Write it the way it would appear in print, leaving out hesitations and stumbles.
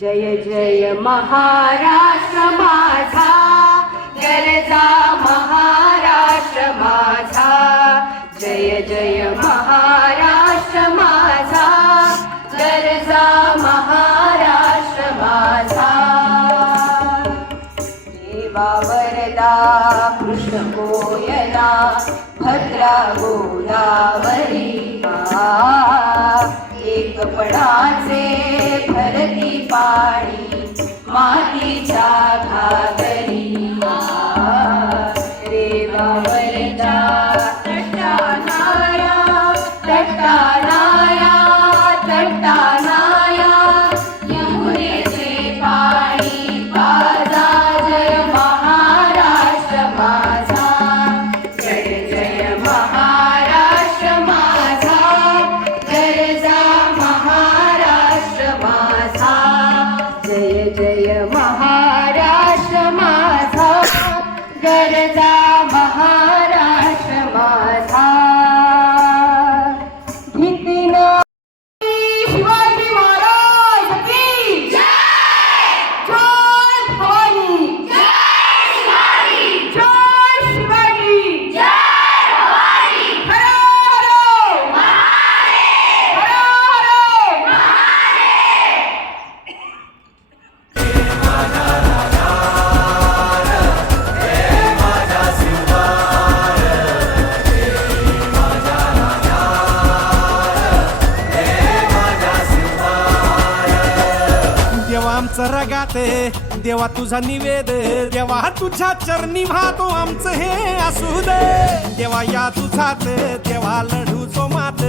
जय जय महाराष्ट्र माझा, गरजा महाराष्ट्र माझा, जय जय महाराष्ट्र माझा, गरजा महाराष्ट्र माझा. देवा वरदा कृष्ण कोयना भद्रा गोदावरी, एकपणाचे भरती पाणी मातीच्या घागरी. रेवावरच्या तटानाया तटानाया तटानाया यमुनेचे पाणी पाजा, जय महाराष्ट्र माझा, जय जय महाराष्ट्र माझा, गरजा महाराष्ट्र माझा, जय जय महाराष्ट्र माझा, गरजा महाराष्ट्र माझा. भीतीनं शिवाजी महाराज की जय, जय भवानी, जय शिवाजी, जय शिवाजी, जय भवानी. हर हर महादेव, हर हर महादेव. देवा आमचं रगात देवा तुझा निवेद, देवा तुझ्या चरणी वाहतो आमचं हे असू दे. देवा या तुझात देवा लढू जो मात,